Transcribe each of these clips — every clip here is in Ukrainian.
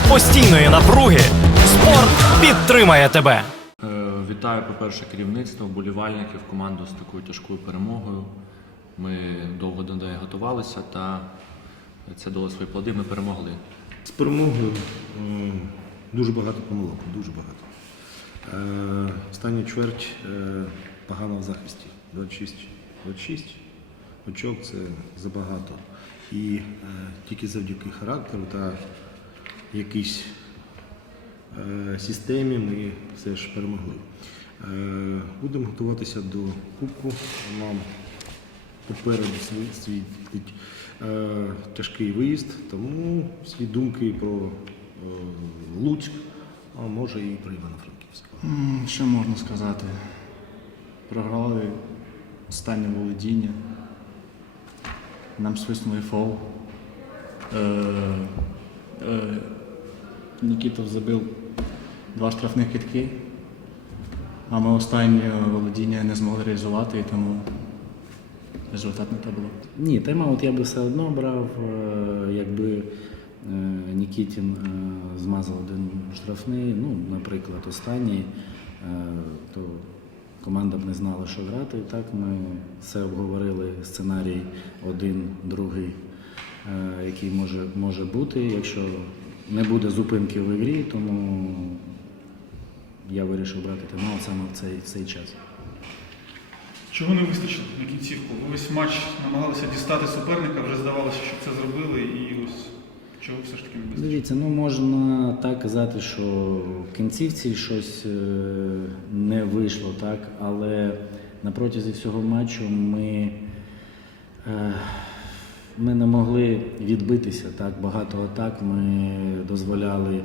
Серед постійної напруги спорт підтримає тебе. Е, Вітаю, по-перше, керівництво, вболівальників, команду з такою тяжкою перемогою. Ми довго до неї готувалися та це дало свої плоди. Ми перемогли. З перемогою дуже багато помилок, дуже багато. Е, Остання чверть е, погано в захисті. 26, 26 очок це забагато. І е, тільки завдяки характеру та якійсь е, системі ми все ж перемогли. Е, Будемо готуватися до Кубку. Нам попереду світить е, тяжкий виїзд, тому всі думки про е, Луцьк, а може і про Івано-Франківськ. Що можна сказати? Програли останнє володіння. Нам свиснули фол. Нікітов забив два штрафних китки, а ми останнє володіння не змогли реалізувати, і тому результат не те було. Ні, тайм-аут я би все одно брав, е, якби е, Нікітін е, змазав один штрафний, ну, наприклад, останній, то команда б не знала, що грати. Так ми все обговорили, сценарій один, другий, який може, може бути, якщо не буде зупинки в ігрі, тому я вирішив брати тайм-аут саме в цей, в цей час. Чого не вистачило на кінцівку? Ви Весь матч намагалися дістати суперника, вже здавалося, що це зробили, і ось чого все ж таки не вистачило? Дивіться, ну можна так казати, що в кінцівці щось е, не вийшло, так, але на протязі всього матчу ми, е, ми відбитися. Так, багато атак ми дозволяли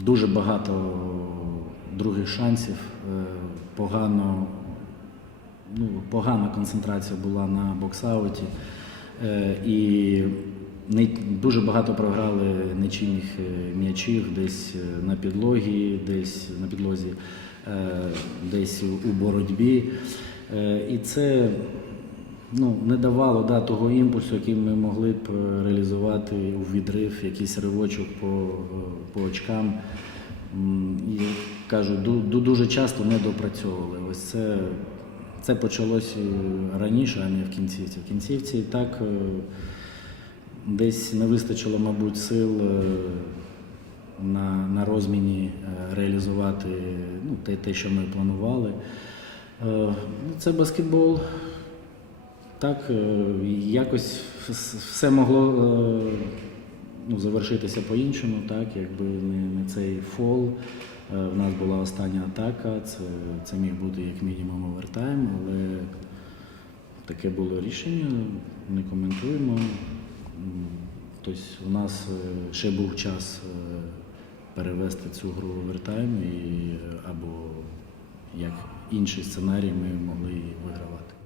дуже багато других шансів. е, Погано ну, погана концентрація була на боксауті. Е, і не, дуже багато програли нечинних е, м'ячів десь на підлогі, десь на підлозі, десь у боротьбі. І це ну, не давало да, того імпульсу, який ми могли б е, реалізувати у відрив, якийсь ривочок по, е, по очкам. І кажу, ду- ду- дуже часто не допрацьовували. Ось це, це почалось е, раніше, а не в кінцівці. В кінцівці так десь не вистачило, мабуть, сил на, на розміні реалізувати ну, те, те, що ми планували. Ну, Це баскетбол. Так, е, якось все могло е, ну, завершитися по-іншому, так, якби не, не цей фол. Е, В нас була остання атака, це, це міг бути як мінімум овертайм, але таке було рішення, не коментуємо. Тобто у нас ще був час перевести цю гру в овертайм і, або як інший сценарій ми могли вигравати.